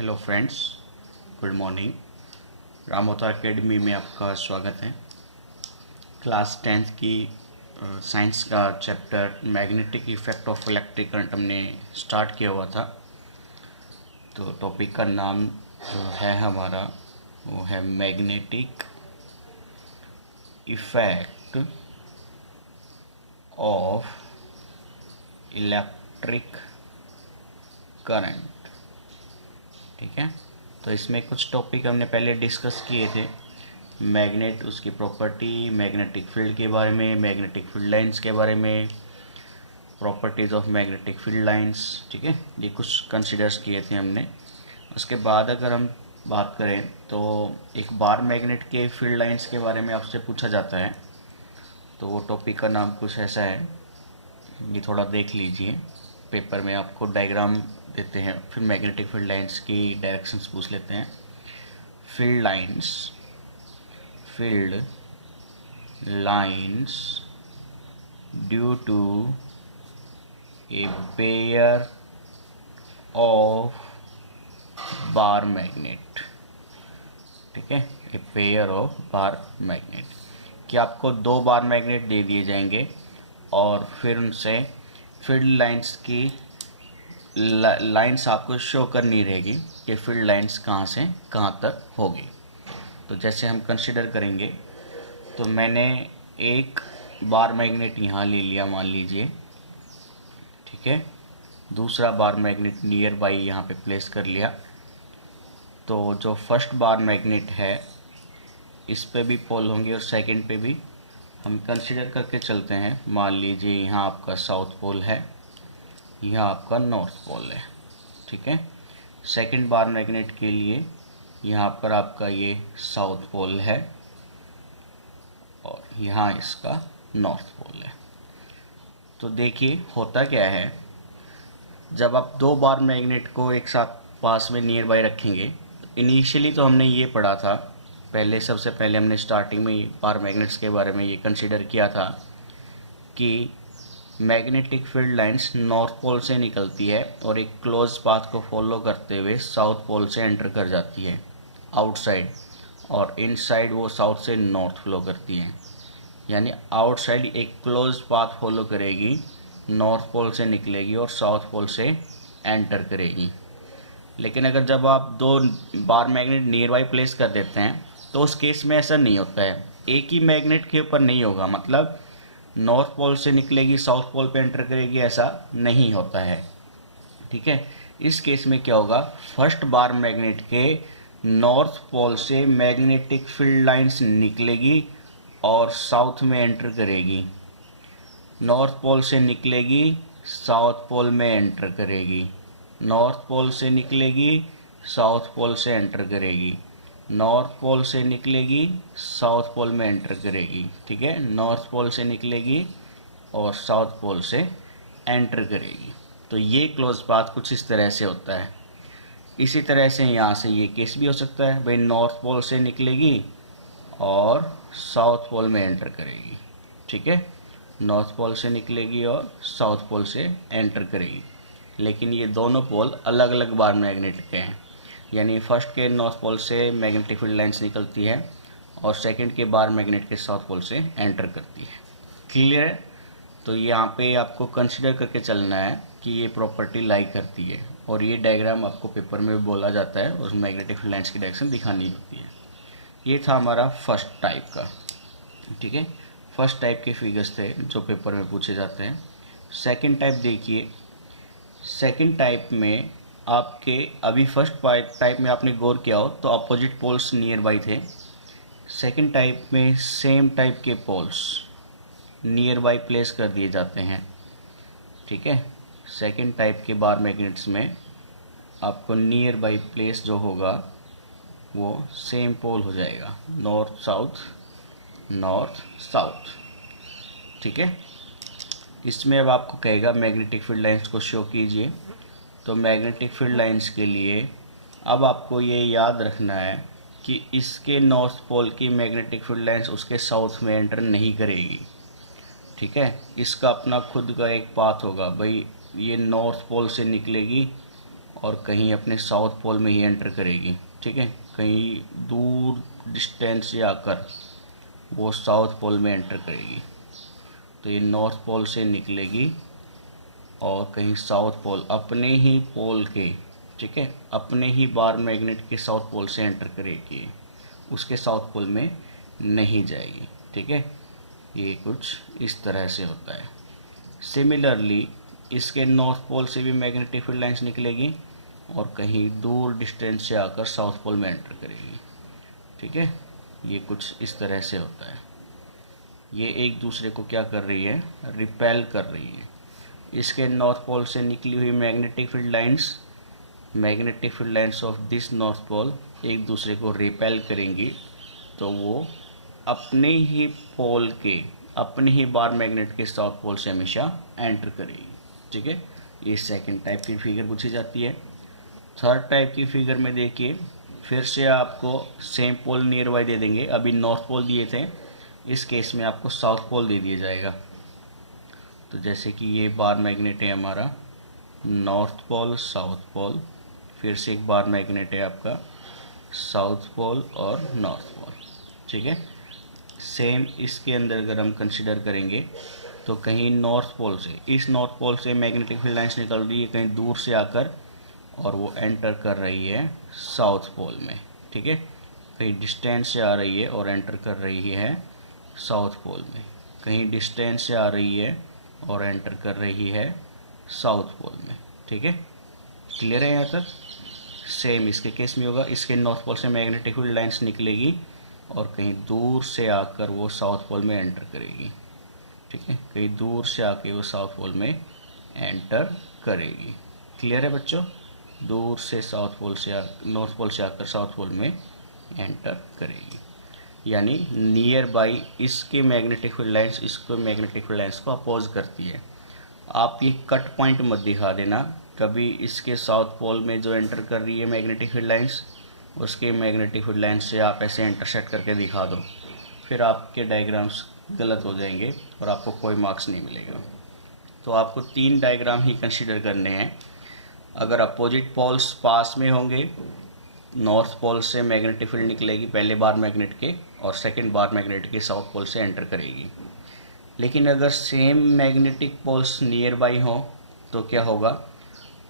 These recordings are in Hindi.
Hello friends, good morning. Ramota academy में आपका स्वागत है। क्लास 10th की साइंस का chapter magnetic effect of electric current हमने स्टार्ट किया हुआ था। तो टॉपिक का नाम जो है हमारा वो है magnetic effect of electric current. ठीक है, तो इसमें कुछ टॉपिक हमने पहले डिस्कस किए थे। मैग्नेट, उसकी प्रॉपर्टी, मैग्नेटिक फील्ड के बारे में, मैग्नेटिक फील्ड लाइंस के बारे में, properties of magnetic field lines. ठीक है, ये कुछ कंसिडर्स किए थे हमने। उसके बाद अगर हम बात करें तो एक बार मैग्नेट के फील्ड लाइंस के बारे में आपसे पूछा जाता है। तो वो टॉपिक का नाम कुछ ऐसा है, ये थोड़ा देख लीजिए। पेपर में आपको डायग्राम देते हैं, फिर मैग्नेटिक फील्ड लाइंस की डायरेक्शंस पूछ लेते हैं। Field lines due to a pair of bar magnet. ठीक है, a pair of bar magnet कि आपको दो बार मैग्नेट दे दिए जाएंगे और फिर उनसे फील्ड लाइंस की लाइंस आपको शो करनी रहेगी कि फील्ड लाइंस कहाँ से कहाँ तक होगी। तो जैसे हम कंसिडर करेंगे, तो मैंने एक बार मैग्नेट यहाँ ले लिया, मान लीजिए। ठीक है, दूसरा बार मैग्नेट नियर बाई यहाँ पे प्लेस कर लिया। तो जो फर्स्ट बार मैग्नेट है इस पे भी पोल होंगे और सेकंड पे भी। हम कंसिडर करके चलते हैं, मान लीजिए यहाँ आपका साउथ पोल है, यहाँ आपका नॉर्थ पोल है। ठीक है, सेकंड बार मैग्नेट के लिए यहाँ पर आपका ये साउथ पोल है और यहाँ इसका नॉर्थ पोल है। तो देखिए होता क्या है, जब आप दो बार मैग्नेट को एक साथ पास में नियर बाय रखेंगे, इनिशियली तो हमने ये पढ़ा था, सबसे पहले हमने स्टार्टिंग में बार मैग्नेट्स के बारे में ये कंसिडर किया था कि magnetic field lines north pole से निकलती है और एक क्लोज पाथ को फॉलो करते हुए साउथ पोल से एंटर कर जाती है आउटसाइड, और इनसाइड वो साउथ से नॉर्थ फ्लो करती है। यानी आउटसाइड एक क्लोज पाथ फॉलो करेगी, नॉर्थ पोल से निकलेगी और साउथ पोल से एंटर करेगी। लेकिन अगर जब आप दो bar magnet near by place कर देते हैं तो उस केस में ऐसा नहीं होता है। एक ही मैग्नेट के ऊपर नहीं होगा, मतलब नॉर्थ पोल से निकलेगी साउथ पोल पे एंटर करेगी, ऐसा नहीं होता है। ठीक है, इस केस में क्या होगा, फर्स्ट बार मैग्नेट के नॉर्थ पोल से मैग्नेटिक फील्ड लाइंस निकलेगी और साउथ में एंटर करेगी। नॉर्थ पोल से निकलेगी, साउथ पोल में एंटर करेगी। नॉर्थ पोल से निकलेगी, साउथ पोल से एंटर करेगी। नॉर्थ पोल से निकलेगी, साउथ पोल में एंटर करेगी। ठीक है, नॉर्थ पोल से निकलेगी और साउथ पोल से एंटर करेगी। तो ये क्लोज पाथ कुछ इस तरह से होता है। इसी तरह से यहाँ से ये केस भी हो सकता है, भाई नॉर्थ पोल से निकलेगी और साउथ पोल में एंटर करेगी। ठीक है, नॉर्थ पोल से निकलेगी और साउथ पोल से एंटर करेगी। लेकिन ये दोनों पोल अलग अलग बार मैग्नेट के हैं, यानी फर्स्ट के नॉर्थ पोल से मैग्नेटिक फील्ड लाइंस निकलती है और सेकंड के बार मैग्नेट के साउथ पोल से एंटर करती है। क्लियर है? तो यहाँ पे आपको कंसिडर करके चलना है कि ये प्रॉपर्टी लाई करती है, और ये डायग्राम आपको पेपर में बोला जाता है, उस मैग्नेटिक फील्ड लाइंस की डायरेक्शन दिखानी होती है। ये था हमारा फर्स्ट टाइप का। ठीक है, फर्स्ट टाइप के फिगर्स थे जो पेपर में पूछे जाते हैं। सेकंड टाइप देखिए, सेकंड टाइप में आपके अभी फर्स्ट टाइप में आपने गौर किया हो तो अपोजिट पोल्स नियर बाई थे। सेकंड टाइप में सेम टाइप के पोल्स नियर बाई प्लेस कर दिए जाते हैं। ठीक है, सेकंड टाइप के बार मैग्नेट्स में आपको नियर बाई प्लेस जो होगा वो सेम पोल हो जाएगा, नॉर्थ साउथ। ठीक है, इसमें अब आपको कहेगा मैग्नेटिक फील्ड लाइंस को शो कीजिए। तो मैग्नेटिक फील्ड लाइंस के लिए अब आपको ये याद रखना है कि इसके नॉर्थ पोल की मैग्नेटिक फील्ड लाइंस उसके साउथ में एंटर नहीं करेगी। ठीक है, इसका अपना खुद का एक पाथ होगा, भाई ये नॉर्थ पोल से निकलेगी और कहीं अपने साउथ पोल में ही एंटर करेगी, ठीक है। कहीं दूर डिस्टेंस से आकर वो साउथ पोल में एंटर करेगी। तो ये नॉर्थ पोल से निकलेगी और कहीं साउथ पोल अपने ही पोल के, ठीक है, अपने ही बार मैग्नेट के साउथ पोल से एंटर करेगी, उसके साउथ पोल में नहीं जाएगी, ठीक है। ये कुछ इस तरह से होता है। सिमिलरली इसके नॉर्थ पोल से भी मैग्नेटिक फील्ड लाइंस निकलेगी और कहीं दूर डिस्टेंस से आकर साउथ पोल में एंटर करेगी, ठीक है। ये कुछ इस तरह से होता है। ये एक दूसरे को क्या कर रही है, रिपेल कर रही है। इसके नॉर्थ पोल से निकली हुई magnetic field lines of this north pole एक दूसरे को रिपेल करेंगी, तो वो अपने ही पोल के, अपने ही बार मैग्नेट के साउथ पोल से हमेशा एंटर करेगी, ठीक है। ये सेकंड टाइप की फिगर पूछी जाती है। थर्ड टाइप की फिगर में देखिए, फिर से आपको सेम पोल नियर बाय दे देंगे। अभी नॉर्थ पोल दिए थे, इस केस में आपको साउथ पोल दे दिया जाएगा। तो जैसे कि ये बार मैग्नेट है हमारा, नॉर्थ पोल साउथ पोल, फिर से एक बार मैग्नेट है आपका साउथ पोल और नॉर्थ पोल, ठीक है। सेम इसके अंदर अगर हम कंसिडर करेंगे तो कहीं नॉर्थ पोल से, इस नॉर्थ पोल से मैग्नेटिक फील्ड लाइंस निकल रही है कहीं दूर से आकर, और वो एंटर कर रही है साउथ पोल में, ठीक है। कहीं डिस्टेंस से आ रही है और एंटर कर रही है साउथ पोल में, कहीं डिस्टेंस से आ रही है और एंटर कर रही है साउथ पोल में, ठीक है। क्लियर है यहाँ तक? सेम इसके केस में होगा। इसके नॉर्थ पोल से मैग्नेटिक फील्ड लाइंस निकलेगी और कहीं दूर से आकर वो साउथ पोल में एंटर करेगी, ठीक है। कहीं दूर से आके वो साउथ पोल में एंटर करेगी। क्लियर है बच्चों? दूर से साउथ पोल से नॉर्थ पोल से आकर साउथ पोल में एंटर करेगी, यानी नियर बाई इसके मैग्नेटिक फील्ड लाइंस इसको मैग्नेटिक फील्ड लाइंस को अपोज करती है। आप ये कट पॉइंट मत दिखा देना कभी, इसके साउथ पोल में जो एंटर कर रही है मैग्नेटिक फील्ड लाइंस, उसके मैग्नेटिक फील्ड लाइंस से आप ऐसे इंटरसेक्ट करके दिखा दो, फिर आपके डायग्राम्स गलत हो जाएंगे और आपको कोई मार्क्स नहीं मिलेगा। तो आपको 3 डायग्राम ही कंसीडर करने हैं। अगर अपोजिट पोल्स पास में होंगे, नॉर्थ पोल से मैग्नेटिक फील्ड निकलेगी पहले बार मैग्नेट के, और सेकंड बार मैग्नेट के साउथ पोल से एंटर करेगी। लेकिन अगर same magnetic poles nearby हो तो क्या होगा,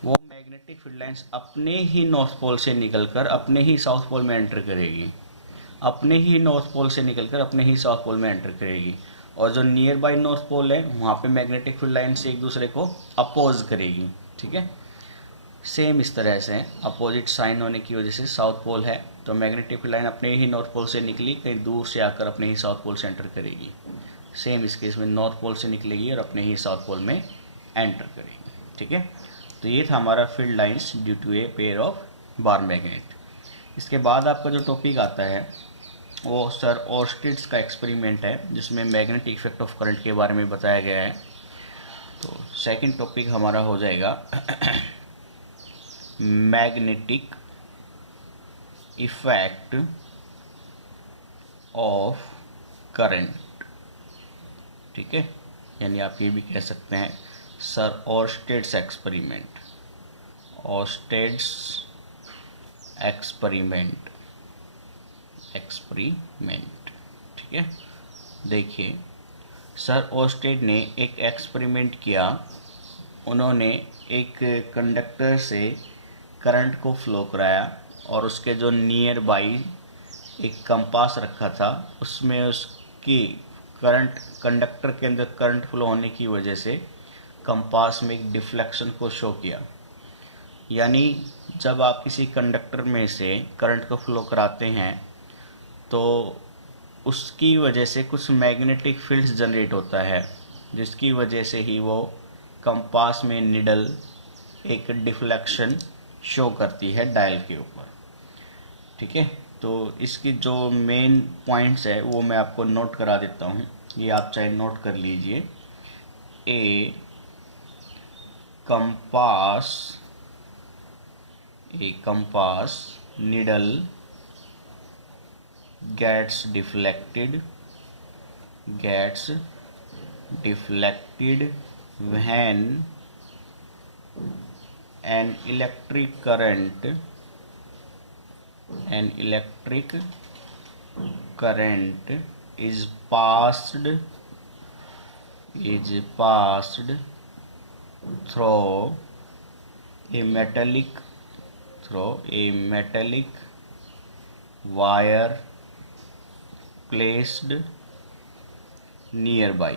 वो मैग्नेटिक फील्ड लाइंस अपने ही नॉर्थ पोल से निकलकर अपने ही साउथ पोल में एंटर करेगी, अपने ही नॉर्थ पोल से निकलकर अपने ही साउथ पोल में एंटर करेगी, और जो नियर बाई नॉर्थ पोल है वहाँ पे मैग्नेटिक फील्ड लाइन से एक दूसरे को अपोज करेगी, ठीक है। सेम इस तरह से अपोजिट साइन होने की वजह से साउथ पोल है तो मैग्नेटिक फील्ड लाइन अपने ही नॉर्थ पोल से निकली, कहीं दूर से आकर अपने ही साउथ पोल से एंटर करेगी। सेम इस केस में नॉर्थ पोल से निकलेगी और अपने ही साउथ पोल में एंटर करेगी, ठीक है। तो ये था हमारा field lines due to a pair of bar magnet. इसके बाद आपका जो टॉपिक आता है वो सर ओर्स्टेड्स का एक्सपेरिमेंट है, जिसमें मैग्नेटिक इफेक्ट ऑफ करंट के बारे में बताया गया है। तो सेकंड टॉपिक हमारा हो जाएगा मैग्नेटिक इफेक्ट ऑफ करंट, ठीक है। यानी आप ये भी कह सकते हैं सर ओर्स्टेड्स एक्सपेरिमेंट, ओर्स्टेड्स एक्सपेरिमेंट, ठीक है। देखिए, सर ओर्स्टेड ने एक एक्सपेरिमेंट किया। उन्होंने एक कंडक्टर से करंट को फ्लो कराया और उसके जो नियर बाई एक कंपास रखा था उसमें उसकी करंट, कंडक्टर के अंदर करंट फ्लो होने की वजह से कंपास में एक डिफ्लेक्शन को शो किया। यानी जब आप किसी कंडक्टर में से करंट को फ्लो कराते हैं तो उसकी वजह से कुछ मैग्नेटिक फील्ड्स जनरेट होता है, जिसकी वजह से ही वो कंपास में निडल एक डिफ्लेक्शन शो करती है डायल के ऊपर, ठीक है। तो इसकी जो मेन पॉइंट्स है वो मैं आपको नोट करा देता हूँ, ये आप चाहे नोट कर लीजिए। ए compass needle gets deflected when an electric current is passed through a metallic wire placed nearby,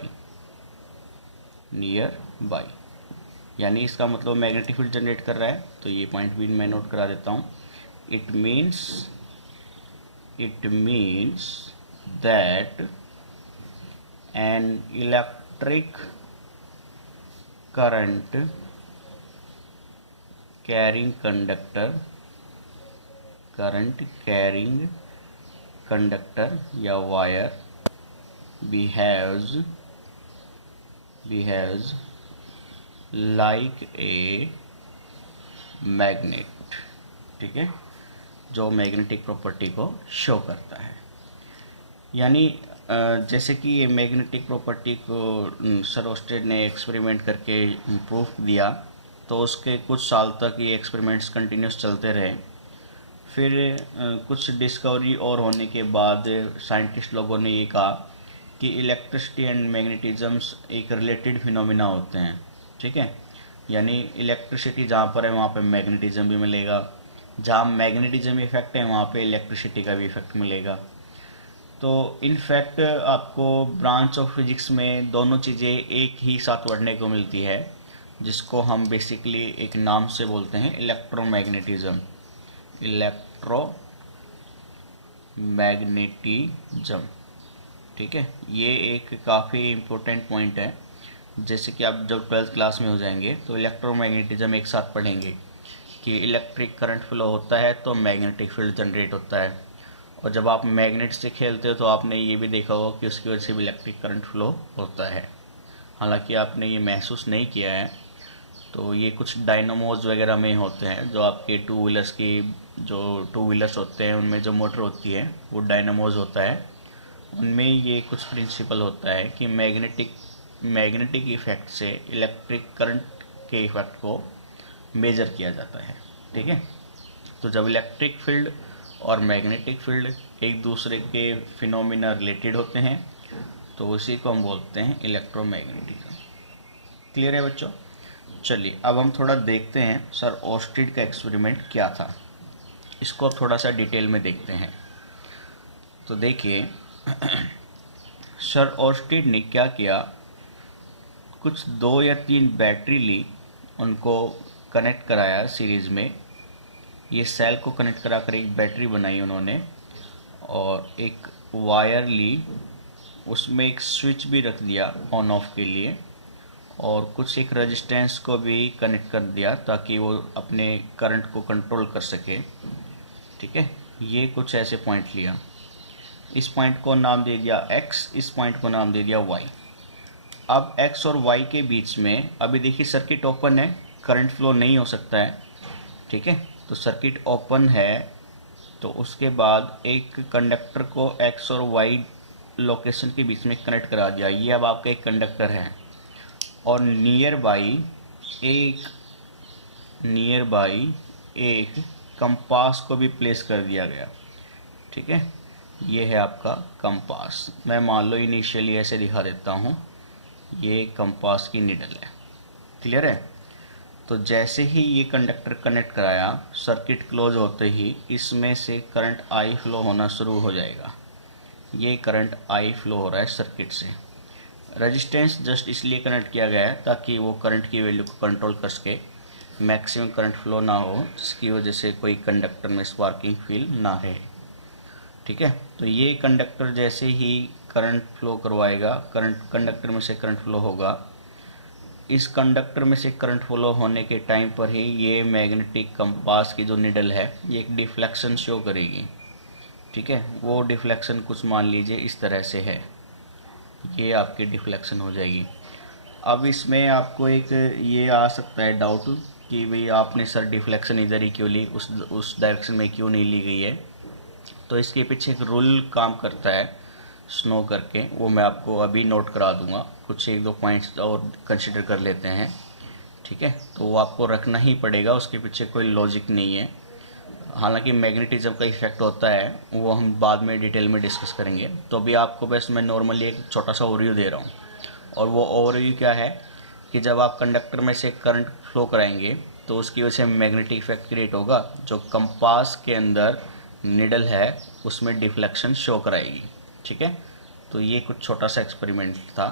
यानी इसका मतलब मैग्नेटिक फील्ड जनरेट कर रहा है। तो ये पॉइंट भी मैं नोट करा देता हूँ। It means that an electric current carrying conductor या wire behaves like a magnet, ठीक है, जो मैग्नेटिक प्रॉपर्टी को शो करता है। यानी जैसे कि ये मैग्नेटिक प्रॉपर्टी को सर ओस्टेड ने एक्सपेरिमेंट करके प्रूफ दिया, तो उसके कुछ साल तक ये एक्सपेरिमेंट्स कंटिन्यूस चलते रहे। फिर कुछ डिस्कवरी और होने के बाद साइंटिस्ट लोगों ने ये कहा कि इलेक्ट्रिसिटी एंड मैग्नेटिज्म्स एक रिलेटेड फिनोमिना होते हैं, ठीक है। यानी इलेक्ट्रिसिटी जहाँ पर है वहाँ पे मैग्नेटिज्म भी मिलेगा, जहाँ मैग्नेटिज्म इफेक्ट है वहाँ पे इलेक्ट्रिसिटी का भी इफेक्ट मिलेगा। तो इनफैक्ट आपको ब्रांच ऑफ फिजिक्स में दोनों चीज़ें एक ही साथ पढ़ने को मिलती है, जिसको हम बेसिकली एक नाम से बोलते हैं इलेक्ट्रोमैग्नेटिज्म, ठीक है। ये एक काफ़ी इम्पोर्टेंट पॉइंट है। जैसे कि आप जब 12th क्लास में हो जाएंगे तो इलेक्ट्रोमैग्नेटिज्म एक साथ पढ़ेंगे कि इलेक्ट्रिक करंट फ्लो होता है तो मैग्नेटिक फील्ड जनरेट होता है, और जब आप मैग्नेट से खेलते हो तो आपने ये भी देखा होगा कि उसकी वजह से भी इलेक्ट्रिक करंट फ्लो होता है। हालांकि आपने ये महसूस नहीं किया है। तो ये कुछ डायनामोज वगैरह में होते हैं, जो आपके टू व्हीलर्स होते हैं उनमें जो मोटर होती है वो डायनामोज होता है। उनमें ये कुछ प्रिंसिपल होता है कि मैग्नेटिक इफेक्ट से इलेक्ट्रिक करंट के इफेक्ट को मेजर किया जाता है, ठीक है। तो जब इलेक्ट्रिक फील्ड और मैग्नेटिक फील्ड एक दूसरे के फिनोमिना रिलेटेड होते हैं तो उसी को हम बोलते हैं इलेक्ट्रोमैग्नेटिज्म। क्लियर है बच्चों? चलिए अब हम थोड़ा देखते हैं सर ओस्टेड का एक्सपेरिमेंट क्या था, इसको अब थोड़ा सा डिटेल में देखते हैं। तो देखिए सर ओस्टेड ने क्या किया, कुछ 2 या 3 बैटरी ली, उनको कनेक्ट कराया सीरीज़ में। ये सेल को कनेक्ट कराकर एक बैटरी बनाई उन्होंने, और एक वायर ली, उसमें एक स्विच भी रख दिया ऑन ऑफ के लिए, और कुछ एक रेजिस्टेंस को भी कनेक्ट कर दिया ताकि वो अपने करंट को कंट्रोल कर सके, ठीक है। ये कुछ ऐसे पॉइंट लिया, इस पॉइंट को नाम दे दिया x, इस पॉइंट को नाम दे दिया y। अब x और y के बीच में अभी देखिए सर्किट ओपन है, करंट फ्लो नहीं हो सकता है, ठीक है। तो सर्किट ओपन है, तो उसके बाद एक कंडक्टर को x और y लोकेशन के बीच में कनेक्ट करा दिया। ये अब आपका एक कंडक्टर है, और नियर बाई एक कंपास को भी प्लेस कर दिया गया, ठीक है। ये है आपका कंपास। मैं मान लो इनिशियली ऐसे दिखा देता हूँ, ये कंपास की निडल है। क्लियर है? तो जैसे ही ये कंडक्टर कनेक्ट कराया, सर्किट क्लोज होते ही इसमें से करंट आई फ्लो होना शुरू हो जाएगा। ये करंट आई फ्लो हो रहा है सर्किट से। रेजिस्टेंस जस्ट इसलिए कनेक्ट किया गया है ताकि वो करंट की वैल्यू को कंट्रोल कर सके, मैक्सिमम करंट फ्लो ना हो, जिसकी वजह से कोई कंडक्टर में स्पार्किंग फील ना है, ठीक है। तो ये कंडक्टर जैसे ही करंट फ्लो करवाएगा, कंडक्टर में से करंट फ्लो होगा, इस कंडक्टर में से करंट फ्लो होने के टाइम पर ही ये मैग्नेटिक कंपास की जो निडल है ये एक डिफ्लेक्शन शो करेगी, ठीक है। वो डिफ्लेक्शन कुछ मान लीजिए इस तरह से है, ये आपकी डिफ्लेक्शन हो जाएगी। अब इसमें आपको एक ये आ सकता है डाउट कि भाई आपने सर डिफ्लेक्शन इधर ही क्यों ली, उस डायरेक्शन में क्यों नहीं ली गई है। तो इसके पीछे एक रूल काम करता है स्नो करके, वो मैं आपको अभी नोट करा दूंगा। कुछ 1-2 पॉइंट्स और कंसिडर कर लेते हैं, ठीक ठीक है। तो वो आपको रखना ही पड़ेगा, उसके पीछे कोई लॉजिक नहीं है। हालांकि मैग्नेटिज्म का इफेक्ट होता है, वो हम बाद में डिटेल में डिस्कस करेंगे। तो अभी आपको बस मैं नॉर्मली एक छोटा सा ओवरव्यू दे रहा हूँ। और वो ओवरव्यू क्या है कि जब आप कंडक्टर में से करंट फ्लो कराएंगे तो उसकी वजह से मैग्नेटिक इफेक्ट क्रिएट होगा, जो कंपास के अंदर निडल है उसमें डिफ्लेक्शन शो कराएगी, ठीक है। तो ये कुछ छोटा सा एक्सपेरिमेंट था।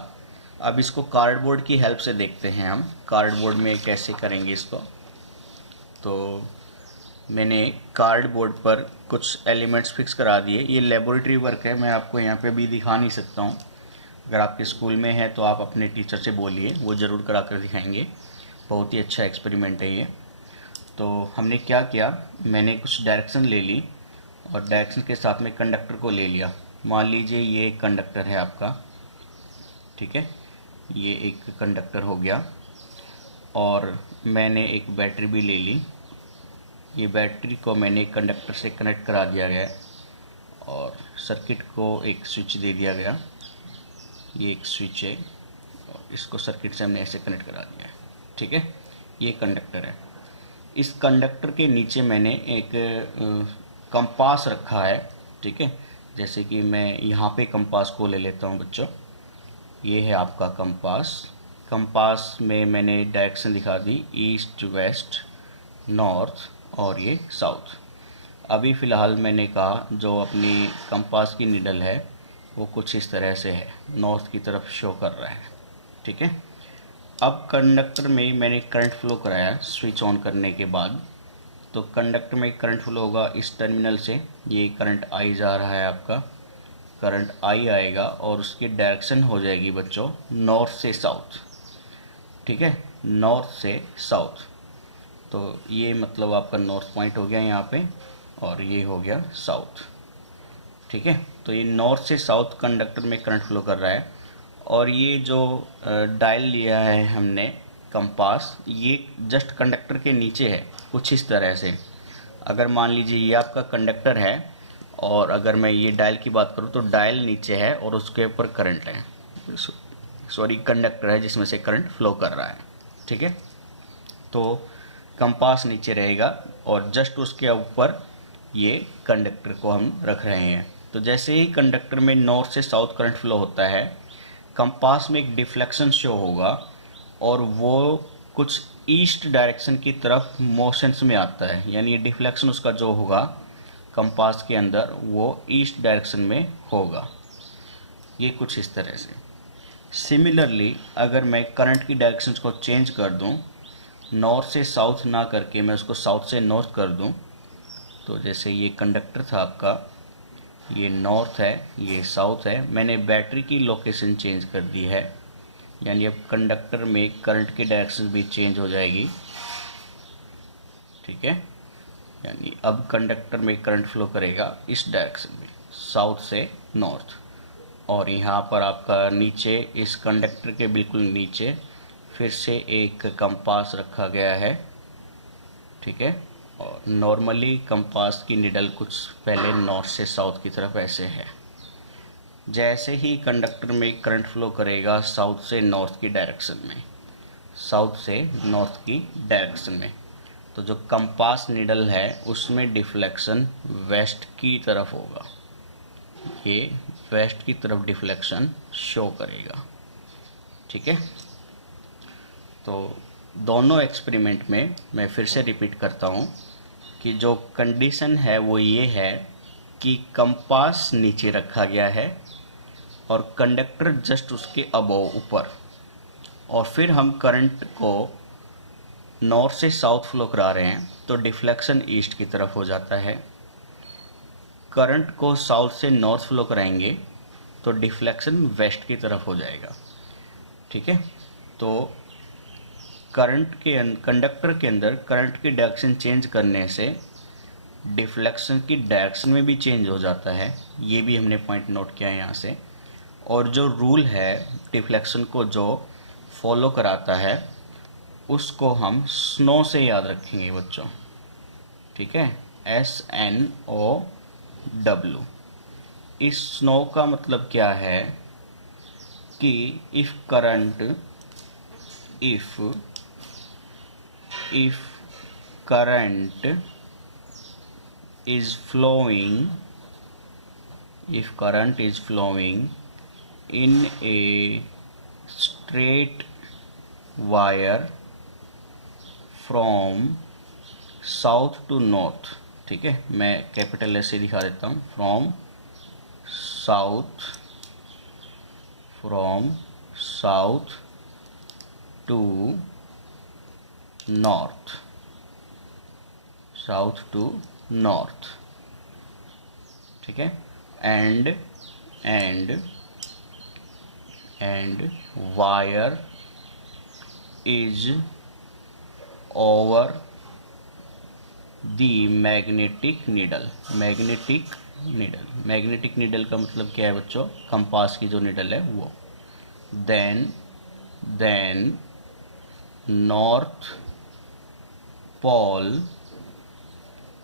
अब इसको कार्डबोर्ड की हेल्प से देखते हैं हम, कार्डबोर्ड में कैसे करेंगे इसको। तो मैंने कार्डबोर्ड पर कुछ एलिमेंट्स फिक्स करा दिए। ये लेबोरेटरी वर्क है, मैं आपको यहाँ पे अभी दिखा नहीं सकता हूँ। अगर आपके स्कूल में है तो आप अपने टीचर से बोलिए, वो ज़रूर करा कर दिखाएंगे। बहुत ही अच्छा एक्सपेरिमेंट है ये। तो हमने क्या किया, मैंने कुछ डायरेक्शन ले ली और डायरेक्शन के साथ में कंडक्टर को ले लिया। मान लीजिए ये एक कंडक्टर है आपका, ठीक है, ये एक कंडक्टर हो गया। और मैंने एक बैटरी भी ले ली। ये बैटरी को मैंने कंडक्टर से कनेक्ट करा दिया गया और सर्किट को एक स्विच दे दिया गया। ये एक स्विच है और इसको सर्किट से हमने ऐसे कनेक्ट करा दिया है, ठीक है। ये कंडक्टर है। इस कंडक्टर के नीचे मैंने एक कंपास रखा है, ठीक है। जैसे कि मैं यहाँ पे कंपास को ले लेता हूँ बच्चों, ये है आपका कंपास। कंपास में मैंने डायरेक्शन दिखा दी, ईस्ट, वेस्ट, नॉर्थ और ये साउथ। अभी फ़िलहाल मैंने कहा जो अपनी कंपास की नीडल है वो कुछ इस तरह से है, नॉर्थ की तरफ शो कर रहा है, ठीक है। अब कंडक्टर में मैंने करंट फ्लो कराया स्विच ऑन करने के बाद। तो कंडक्टर में करंट फ्लो होगा इस टर्मिनल से, ये करंट आई जा रहा है आपका, करंट आई आएगा और उसकी डायरेक्शन हो जाएगी बच्चों नॉर्थ से साउथ, ठीक है, नॉर्थ से साउथ। तो ये मतलब आपका नॉर्थ पॉइंट हो गया यहाँ पे और ये हो गया साउथ, ठीक है। तो ये नॉर्थ से साउथ कंडक्टर में करंट फ्लो कर रहा है। और ये जो डायल लिया है हमने कंपास, ये जस्ट कंडक्टर के नीचे है कुछ इस तरह से। अगर मान लीजिए ये आपका कंडक्टर है और अगर मैं ये डायल की बात करूँ तो डायल नीचे है और उसके ऊपर करंट है, सॉरी कंडक्टर है जिसमें से करंट फ्लो कर रहा है, ठीक है। तो कंपास नीचे रहेगा और जस्ट उसके ऊपर ये कंडक्टर को हम रख रहे हैं। तो जैसे ही कंडक्टर में नॉर्थ से साउथ करंट फ्लो होता है, कंपास में एक डिफ्लेक्शन शो होगा और वो कुछ ईस्ट डायरेक्शन की तरफ मोशंस में आता है, यानी ये डिफ्लेक्शन उसका जो होगा कंपास के अंदर वो ईस्ट डायरेक्शन में होगा, ये कुछ इस तरह से। सिमिलरली अगर मैं करंट की डायरेक्शन को चेंज कर दूं, नॉर्थ से साउथ ना करके मैं उसको साउथ से नॉर्थ कर दूं, तो जैसे ये कंडक्टर था आपका, ये नॉर्थ है, ये साउथ है, मैंने बैटरी की लोकेशन चेंज कर दी है, यानी अब कंडक्टर में करंट की डायरेक्शन भी चेंज हो जाएगी, ठीक है। यानी अब कंडक्टर में करंट फ्लो करेगा इस डायरेक्शन में, साउथ से नॉर्थ। और यहाँ पर आपका नीचे इस कंडक्टर के बिल्कुल नीचे फिर से एक कंपास रखा गया है, ठीक है। और नॉर्मली कंपास की निडल कुछ पहले नॉर्थ से साउथ की तरफ ऐसे है। जैसे ही कंडक्टर में करंट फ्लो करेगा साउथ से नॉर्थ की डायरेक्शन में, साउथ से नॉर्थ की डायरेक्शन में, तो जो कंपास निडल है उसमें डिफ्लेक्शन वेस्ट की तरफ होगा, ये वेस्ट की तरफ डिफ्लेक्शन शो करेगा, ठीक है। तो दोनों एक्सपेरिमेंट में मैं फिर से रिपीट करता हूँ कि जो कंडीशन है वो ये है कि कंपास नीचे रखा गया है और कंडक्टर जस्ट उसके अबव ऊपर, और फिर हम करंट को नॉर्थ से साउथ फ्लो करा रहे हैं तो डिफ्लेक्शन ईस्ट की तरफ हो जाता है। करंट को साउथ से नॉर्थ फ्लो कराएंगे तो डिफ्लेक्शन वेस्ट की तरफ हो जाएगा, ठीक है। तो कंडक्टर के अंदर करंट की डायरेक्शन चेंज करने से डिफ्लेक्शन की डायरेक्शन में भी चेंज हो जाता है, ये भी हमने पॉइंट नोट किया है यहाँ से। और जो रूल है डिफ्लेक्शन को जो फॉलो कराता है उसको हम स्नो से याद रखेंगे बच्चों, ठीक है, SNOW। इस स्नो का मतलब क्या है कि if if current is flowing in a straight wire from south to north, ठीक है, मैं कैपिटल ऐसे दिखा देता हूँ, फ्रॉम साउथ टू नॉर्थ, ठीक है, and wire is over the magnetic needle का मतलब क्या है बच्चों, कंपास की जो नीडल है वो, then north pole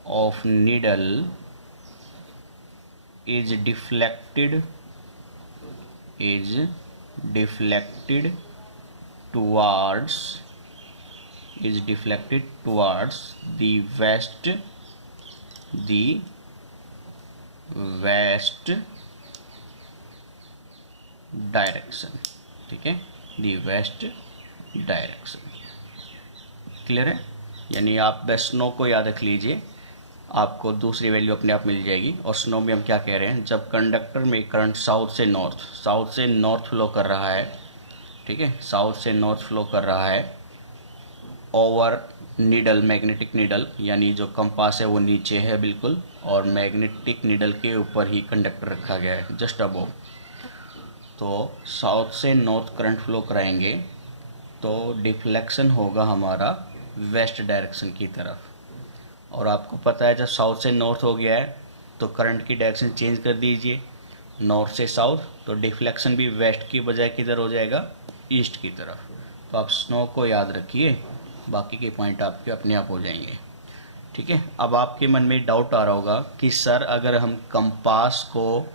of needle is deflected towards the west direction, ठीक है, दी वेस्ट डायरेक्शन। क्लियर है? यानी आप बस स्नो को याद रख लीजिए, आपको दूसरी वैल्यू अपने आप मिल जाएगी। और स्नो में हम क्या कह रहे हैं, जब कंडक्टर में करंट साउथ से नॉर्थ फ्लो कर रहा है, ठीक है, साउथ से नॉर्थ फ्लो कर रहा है ओवर नीडल, मैग्नेटिक नीडल, यानी जो कंपास है वो नीचे है बिल्कुल, और मैग्नेटिक नीडल के ऊपर ही कंडक्टर रखा गया है, जस्ट अबव। तो साउथ से नॉर्थ करंट फ्लो कराएंगे तो डिफ्लेक्शन होगा हमारा वेस्ट डायरेक्शन की तरफ। और आपको पता है जब साउथ से नॉर्थ हो गया है तो करंट की डायरेक्शन चेंज कर दीजिए, नॉर्थ से साउथ, तो डिफ्लेक्शन भी वेस्ट की बजाय किधर हो जाएगा, ईस्ट की तरफ। तो आप स्नो को याद रखिए, बाकी के पॉइंट आपके अपने आप हो जाएंगे, ठीक है। अब आपके मन में डाउट आ रहा होगा कि सर अगर हम कंपास को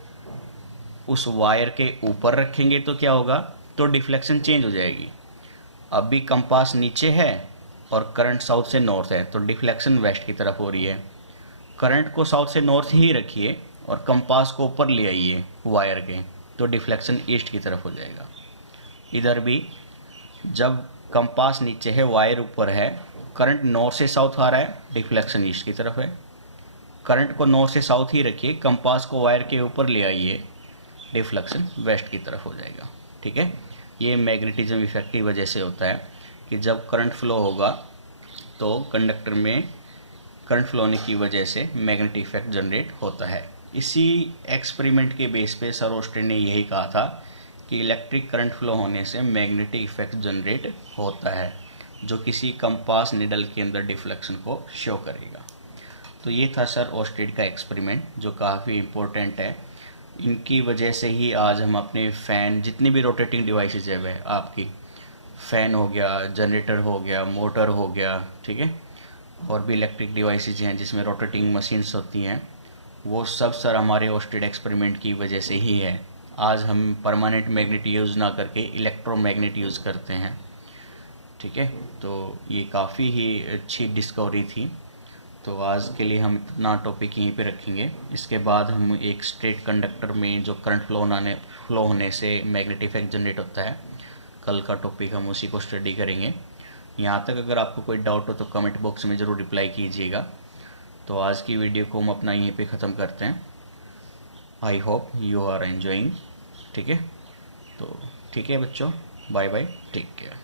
उस वायर के ऊपर रखेंगे तो क्या होगा, तो डिफ्लेक्शन चेंज हो जाएगी। अभी कंपास नीचे है और करंट साउथ से नॉर्थ है तो डिफ्लेक्शन वेस्ट की तरफ हो रही है। करंट को साउथ से नॉर्थ ही रखिए और कंपास को ऊपर ले आइए वायर के, तो डिफ्लेक्शन ईस्ट की तरफ हो जाएगा। इधर भी जब कंपास नीचे है, वायर ऊपर है, करंट नॉर्थ से साउथ आ रहा है, डिफ्लेक्शन ईस्ट की तरफ है। करंट को नॉर्थ से साउथ ही रखिए, कंपास को वायर के ऊपर ले आइए, डिफ्लेक्शन वेस्ट की तरफ हो जाएगा, ठीक है। ये मैग्नेटिज्म इफेक्ट की वजह से होता है कि जब करंट फ्लो होगा तो कंडक्टर में करंट फ्लो होने की वजह से मैग्नेटिक इफेक्ट जनरेट होता है। इसी एक्सपेरिमेंट के बेस पे सर ऑस्टेन ने यही कहा था कि इलेक्ट्रिक करंट फ्लो होने से मैग्नेटिक इफेक्ट जनरेट होता है, जो किसी कंपास निडल के अंदर डिफ्लेक्शन को शो करेगा। तो ये था सर ऑस्टेड का एक्सपेरिमेंट, जो काफ़ी इम्पोर्टेंट है। इनकी वजह से ही आज हम अपने फ़ैन, जितनी भी रोटेटिंग डिवाइसेज है वह आपकी, फ़ैन हो गया, जनरेटर हो गया, मोटर हो गया, ठीक है, और भी इलेक्ट्रिक डिवाइसेज हैं जिसमें रोटेटिंग मशीन्स होती हैं, वो सब सर हमारे ऑस्टेड एक्सपेरिमेंट की वजह से ही है। आज हम परमानेंट मैग्नेट यूज़ ना करके इलेक्ट्रोमैग्नेट यूज़ करते हैं, ठीक है। तो ये काफ़ी ही अच्छी डिस्कवरी थी। तो आज के लिए हम इतना टॉपिक यहीं पे रखेंगे। इसके बाद हम एक स्ट्रेट कंडक्टर में जो करंट फ्लो होने से मैग्नेटिक इफेक्ट जनरेट होता है, कल का टॉपिक हम उसी को स्टडी करेंगे। यहाँ तक अगर आपको कोई डाउट हो तो कमेंट बॉक्स में ज़रूर रिप्लाई कीजिएगा। तो आज की वीडियो को हम अपना यहीं पे ख़त्म करते हैं। I hope you are enjoying, ठीक है। तो ठीक है बच्चों, बाय बाय, टेक केयर।